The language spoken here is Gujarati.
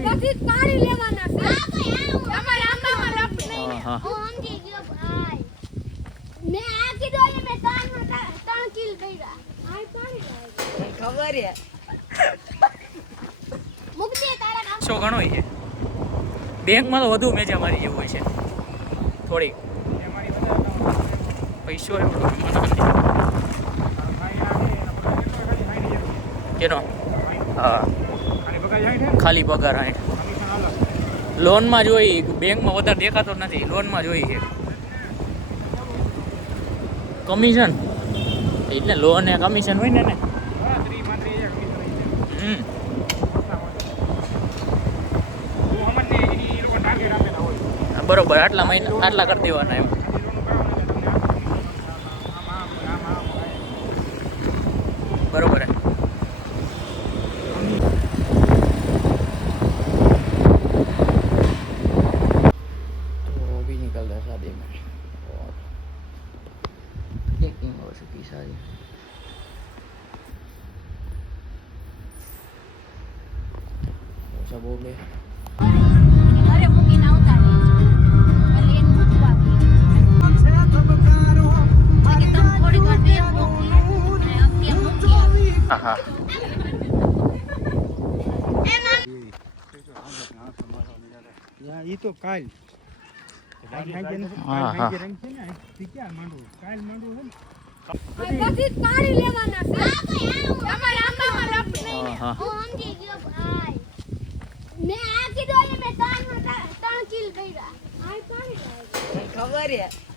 પછી પાણી લેવાના છે તમારે આંબામાં રફ નહીં ને હું સમજી ગયો ભાઈ મે આ કીધું એટલે મે ત્રણ કિલ કર્યા આય પાણી ખબર હે મુક્તિ તારા કામ સો ઘણો છે બેંકમાં તો વધુ મેજા મારી જેવું હોય છે થોડીક પૈસો કેનો હા ખાલી પગાર 60 લોનમાં જોઈ બેંકમાં વધારે દેખાતો નથી લોનમાં જોઈ છે કમિશન એટલે લોન એ કમિશન હોય ને બરોબર આટલા મહિના આટલા કરી દેવાના એમ बरोबर है तो अभी निकल रहा शादी में और चेकिंग हो चुकी सारी सब हो गए हाँ ये तो काल પછી પાણી લેવાના છે તમારે આંબામાં રફ નહીં ને હું સમજી ગયો ભાઈ મે આ કીધું એટલે મે ત્રણ કિલ કર્યા આય પાણી ખબર હે